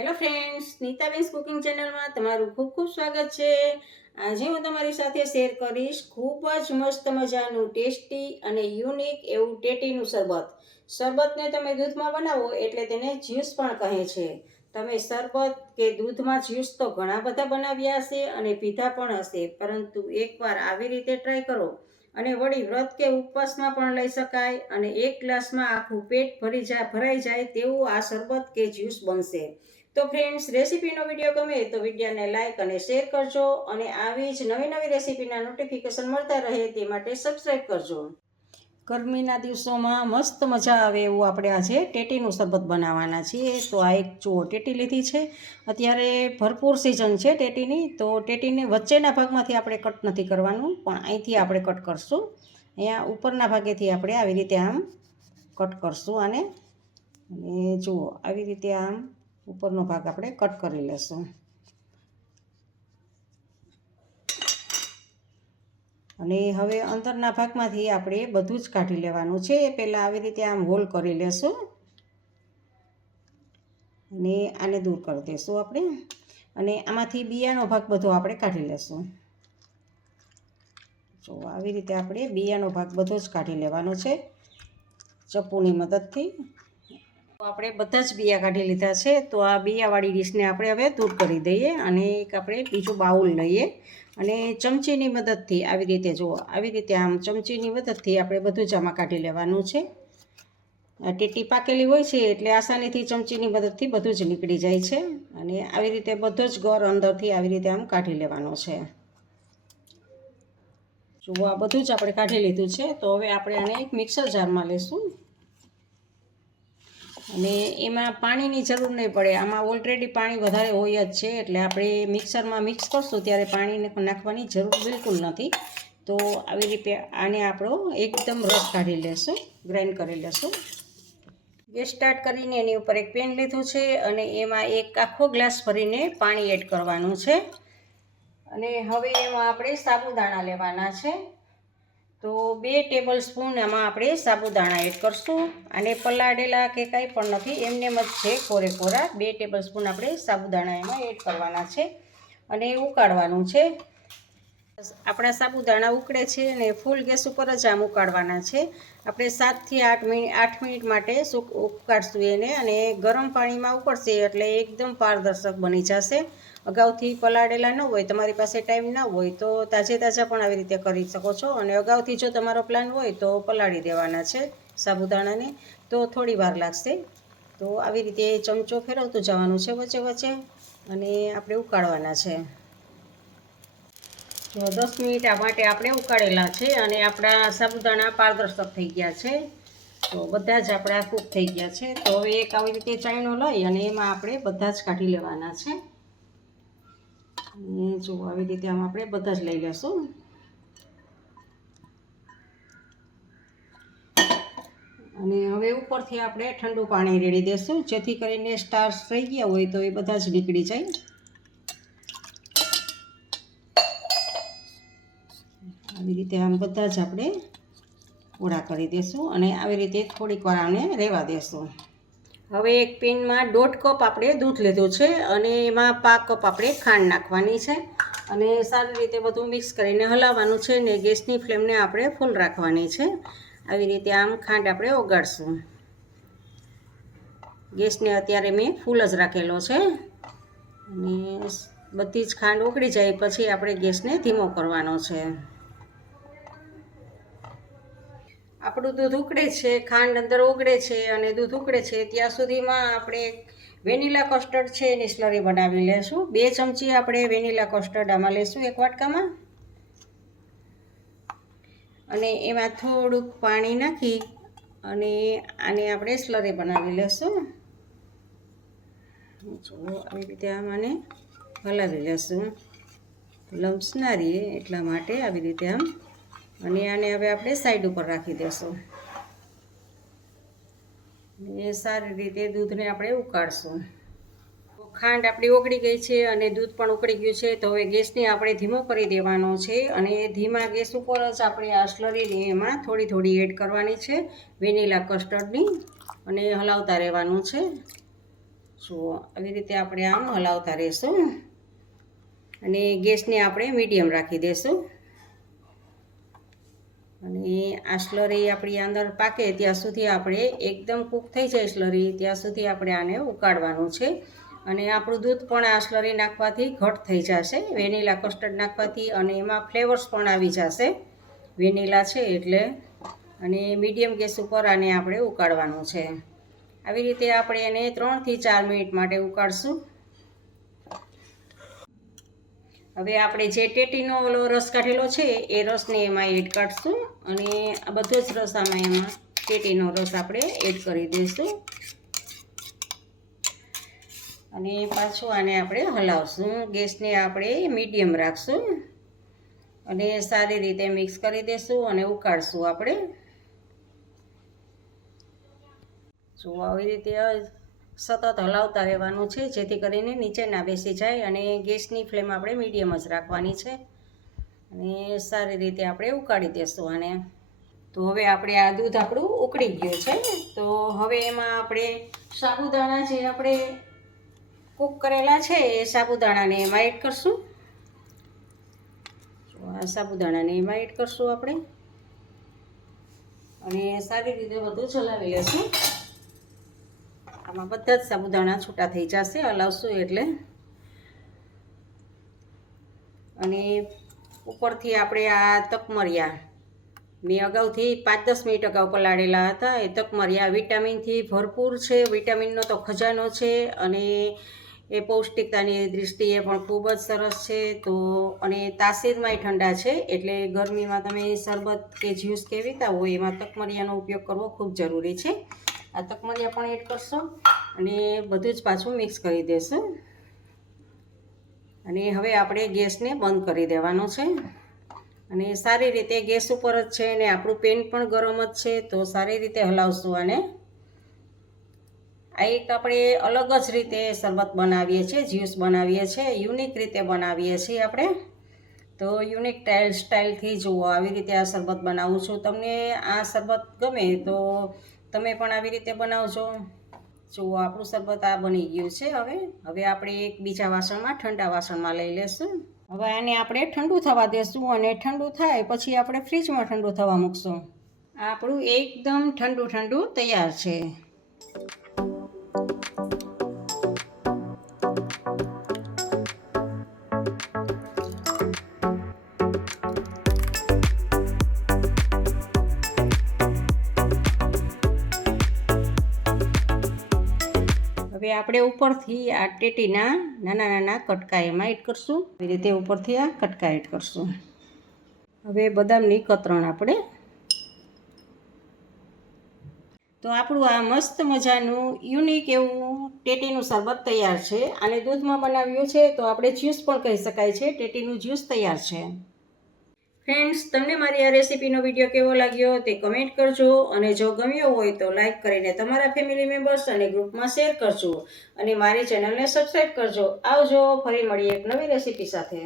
Hello friends નીતાબેન્સ cooking ચેનલમાં તમારું ખૂબ ખૂબ સ્વાગત છે. આજે હું તમારી સાથે શેર કરીશ ખૂબ જ મસ્ત મજાનું ટેસ્ટી અને યુનિક એવું ટેટીનું શરબત. શરબતને તમે દૂધમાં બનાવો એટલે તેને જ્યુસ પણ કહે છે. તમે શરબત કે દૂધમાં જ્યુસ તો ઘણા બધા બનાવ્યા હશે અને પીધા પણ હશે, પરંતુ એકવાર આવી રીતે ટ્રાય કરો અને વળી વ્રત કે ઉપવાસમાં પણ લઈ શકાય અને એક ગ્લાસમાં આખું પેટ ભરી જાય ભરાઈ જાય તેવું આ શરબત કે જ્યુસ બનશે. તો ફ્રેન્ડ્સ રેસીપીનો વીડિયો ગમે તો વિડીયોને લાઇક અને શેર કરજો અને આવી જ નવી નવી રેસીપીના નોટિફિકેશન મળતા રહે તે માટે સબસ્ક્રાઈબ કરજો. ગરમીના દિવસોમાં મસ્ત મજા આવે એવું આપણે આજે ટેટીનું શરબત બનાવવાના છીએ. તો આ એક જુઓ, ટેટી લીધી છે. અત્યારે ભરપૂર સિઝન છે ટેટીની. તો ટેટીને વચ્ચેના ભાગમાંથી આપણે કટ નથી કરવાનું, પણ અહીંથી આપણે કટ કરશું. અહીંયા ઉપરના ભાગેથી આપણે આવી રીતે આમ કટ કરશું અને જુઓ, આવી રીતે આમ ઉપરનો ભાગ આપણે કટ કરી લેશું. અને હવે અંદરના ભાગમાંથી આપણે બધું જ કાઢી લેવાનું છે. એ પહેલાં આવી રીતે આમ હોલ કરી લેશું. અને આને દૂર કરી દઈશું આપણે. અને આમાંથી બિયાનો ભાગ બધો આપણે કાઢી લેશું. જો, આવી રીતે આપણે બિયાનો ભાગ બધો જ કાઢી લેવાનો છે. ચપ્પુની મદદથી. આપણે બધા જ બિયા કાઢી લીધા છે. તો આ બિયાવાળી ડીશને આપણે હવે દૂર કરી દઈએ અને એક આપણે બીજું બાઉલ લઈએ. અને ચમચીની મદદથી આવી રીતે જુઓ, આવી રીતે આમ ચમચીની મદદથી આપણે બધું જ આમાં કાઢી લેવાનું છે. ટેટી પાકેલી હોય છે એટલે આસાનીથી ચમચીની મદદથી બધું જ નીકળી જાય છે. અને આવી રીતે બધો જ ગોર અંદરથી આવી રીતે આમ કાઢી લેવાનો છે. જુઓ, આ બધું જ આપણે કાઢી લીધું છે. તો હવે આપણે આને એક મિક્સર જારમાં લેશું. અને એમાં પાણીની જરૂર નહીં પડે. આમાં ઓલરેડી પાણી વધારે હોય જ છે, એટલે આપણે મિક્સરમાં મિક્સ કરશું ત્યારે પાણીને નાખવાની જરૂર બિલકુલ નથી. તો આવી રીતે આને આપણો એકદમ રસ કાઢી લેશું ગ્રાઇન્ડ કરી લેશું. ગેસ સ્ટાર્ટ કરીને એની ઉપર એક પેન લીધું છે અને એમાં એક આખો ગ્લાસ ભરીને પાણી એડ કરવાનું છે. અને હવે એમાં આપણે સાબુદાણા લેવાના છે. તો બે ટેબલ સ્પૂન એમાં આપણે સાબુદાણા એડ કરશું. અને પલાળેલા કે કાંઈ પણ નથી, એમને જ છે કોરે કોરા બે ટેબલ સ્પૂન આપણે સાબુદાણા એમાં એડ કરવાના છે. અને ઉકાળવાનું છે. આપણા સાબુદાણા ઉકળે છે અને ફૂલ ગેસ ઉપર જ આમ ઉકાળવાના છે. આપણે સાતથી આઠ મિનિટ આઠ મિનિટ માટે ઉકાળશું એને અને ગરમ પાણીમાં ઉકળશે એટલે એકદમ પારદર્શક બની જશે. અગાઉથી પલાળેલા ન હોય, તમારી પાસે ટાઈમ ન હોય તો તાજે તાજા પણ આવી રીતે કરી શકો છો અને અગાઉથી જો તમારો પ્લાન હોય તો પલાળી દેવાના છે સાબુદાણાને તો થોડી વાર લાગશે. તો આવી રીતે ચમચો ફેરવતું જવાનું છે વચ્ચે વચ્ચે અને આપણે ઉકાળવાના છે. જો દસ મિનિટ આ માટે આપણે ઉકાળેલા છે અને આપણા સાબુદાણા પારદર્શક થઈ ગયા છે. તો બધા જ આપણા કૂક થઈ ગયા છે. તો હવે એક આવી રીતે ચાયણો લઈ અને એમાં આપણે બધા જ કાઢી લેવાના છે. જો આવી રીતે આમ આપણે બધા જ લઈ લેશું. અને હવે ઉપરથી આપણે ઠંડુ પાણી રેડી દેશું. જેથી કરીને સ્ટાર્સ થઈ ગયા હોય તો એ બધા જ નીકળી જાય. આવી રીતે આમ બધા જ આપણે પૂરા કરી દઈશું અને આવી રીતે થોડીક વાર આને રહેવા દેશું. હવે એક પેનમાં દોઢ કપ આપણે દૂધ લીધું છે અને એમાં પાંચ કપ આપણે ખાંડ નાખવાની છે અને સારી રીતે બધું મિક્સ કરીને હલાવવાનું છે ને ગેસની ફ્લેમને આપણે ફૂલ રાખવાની છે. આવી રીતે આમ ખાંડ આપણે ઓગાળશું. ગેસને અત્યારે મેં ફૂલ જ રાખેલો છે. અને બધી જ ખાંડ ઓગળી જાય પછી આપણે ગેસને ધીમો કરવાનો છે. આપણું દૂધ ઉકળે છે, ખાંડ અંદર ઓગળે છે અને દૂધ ઉકળે છે, ત્યાં સુધીમાં આપણે વેનીલા કસ્ટર્ડ છે એની સ્લરી બનાવી લેશું. બે ચમચી આપણે વેનીલા કસ્ટર્ડ આમાં લેશું એક વાટકામાં. અને એમાં થોડુંક પાણી નાખી અને આને આપણે સ્લરી બનાવી લેશું. જો આવી રીતે આમાંને હલાવી લેશું. લમ્સ ના રહીએ એટલા માટે આવી રીતે આમ અને આને હવે આપણે સાઈડ ઉપર રાખી દઈશું એ સારી રીતે દૂધને આપણે ઉકાળશું. ખાંડ આપણી ઓગળી ગઈ છે અને દૂધ પણ ઉકળી ગયું છે, તો હવે ગેસને આપણે ધીમો કરી દેવાનો છે અને ધીમા ગેસ ઉપર જ આપણે આ સ્લરીને એમાં થોડી થોડી એડ કરવાની છે વેનીલા કસ્ટર્ડની અને હલાવતા રહેવાનું છે. જુઓ, આવી રીતે આપણે આમ હલાવતા રહેશું. અને ગેસને આપણે મીડિયમ રાખી દઈશું અને આ સ્લરી આપણી અંદર પાકે ત્યાં સુધી આપણે એકદમ કૂક થઈ જાય સ્લરી ત્યાં સુધી આપણે આને ઉકાળવાનું છે. અને આપણું દૂધ પણ આ સ્લરી નાખવાથી ઘટ થઈ જશે. વેનીલા કસ્ટર્ડ નાખવાથી અને એમાં ફ્લેવર્સ પણ આવી જશે. વેનીલા છે એટલે અને મીડિયમ ગેસ ઉપર આને આપણે ઉકાળવાનું છે. આવી રીતે આપણે એને ત્રણથી ચાર મિનિટ માટે ઉકાળશું. હવે આપણે જે ટેટીનો ઓલો રસ કાઢેલો છે, એ રસને એમાં એડ કાઢશું અને આ બધો જ રસ આમાં એમાં ટેટીનો રસ આપણે એડ કરી દઈશું. અને પાછું આને આપણે હલાવશું. ગેસને આપણે મીડિયમ રાખશું. અને સારી રીતે મિક્સ કરી દઈશું અને ઉકાળશું આપણે. જો આવી રીતે સતત હલાવતા રહેવાનું છે, જેથી કરીને નીચે ના બેસી જાય અને ગેસની ફ્લેમ આપણે મીડિયમ જ રાખવાની છે. અને સારી રીતે આપણે ઉકાળી દઈશું આને. તો હવે આપણે આ દૂધ આપણું ઉકળી ગયું છે તો હવે એમાં આપણે સાબુદાણા જે આપણે કૂક કરેલા છે એ સાબુદાણાને એમાં એડ કરશું. આ સાબુદાણાને એમાં એડ કરશું આપણે. અને સારી રીતે બધું ચલાવી લેશું. આમાં બધા જ સાબુદાણા છૂટા થઈ જશે હલાવશું એટલે. અને ઉપરથી આપણે આ તકમરિયા. મેં અગાઉથી પાંચ દસ મિનિટ અગાઉ પલાળેલા હતા. એ તકમરિયા વિટામિનથી ભરપૂર છે. વિટામિનનો તો ખજાનો છે અને એ પૌષ્ટિકતાની દૃષ્ટિએ પણ ખૂબ જ સરસ છે. તો અને તાસીરમાંય ઠંડા છે. એટલે ગરમીમાં તમે શરબત કે જ્યુસ કે પીતા હોય એમાં તકમરિયાનો ઉપયોગ કરવો ખૂબ જરૂરી છે. આ તકમરિયા પણ એડ કરશો અને બધું જ પાછું મિક્સ કરી દેશું. અને હવે આપણે ગેસને બંધ કરી દેવાનો છે. અને સારી રીતે ગેસ ઉપર જ છે અને આપણું પેન પણ ગરમ જ છે, તો સારી રીતે હલાવશું આને. આ એક આપણે અલગ જ રીતે શરબત બનાવીએ છીએ, જ્યુસ બનાવીએ છીએ, યુનિક રીતે બનાવીએ છીએ આપણે. તો યુનિક ટાઇલ સ્ટાઇલથી જુઓ આવી રીતે આ શરબત બનાવું છું. તમને આ શરબત ગમે તો તમે પણ આવી રીતે બનાવજો. જુઓ આપણું શરબત આ બની ગયું છે, હવે હવે આપણે એક બીજા વાસણમાં, ઠંડા વાસણમાં લઈ લેશું. હવે આને આપણે ઠંડુ થવા દેશું અને ઠંડુ થાય પછી આપણે ફ્રીજમાં ઠંડુ થવા મૂકશું. આપણું એકદમ ઠંડુ ઠંડુ તૈયાર છે. હવે આપણે ઉપરથી આ ટેટીના નાના નાના કટકા એમાં એડ કરશું. એ રીતે ઉપરથી આ કટકા એડ કરશું. હવે બદામની કતરણ આપણે તો આપણું આ મસ્ત મજાનું યુનિક એવું ટેટીનું શરબત તૈયાર છે. આને દૂધમાં બનાવ્યું છે તો આપણે જ્યુસ પણ કહી શકાય છે. ટેટીનું જ્યુસ તૈયાર છે. ફ્રેન્ડ્સ તમને મારી આ રેસીપીનો વીડિયો કેવો લાગ્યો તે કમેન્ટ કરજો અને જો ગમ્યો હોય તો લાઈક કરીને તમારા ફેમિલી મેમ્બર્સ અને ગ્રુપમાં શેર કરજો અને મારી ચેનલને સબસ્ક્રાઈબ કરજો. આવજો, ફરી મળીએ એક નવી રેસીપી સાથે.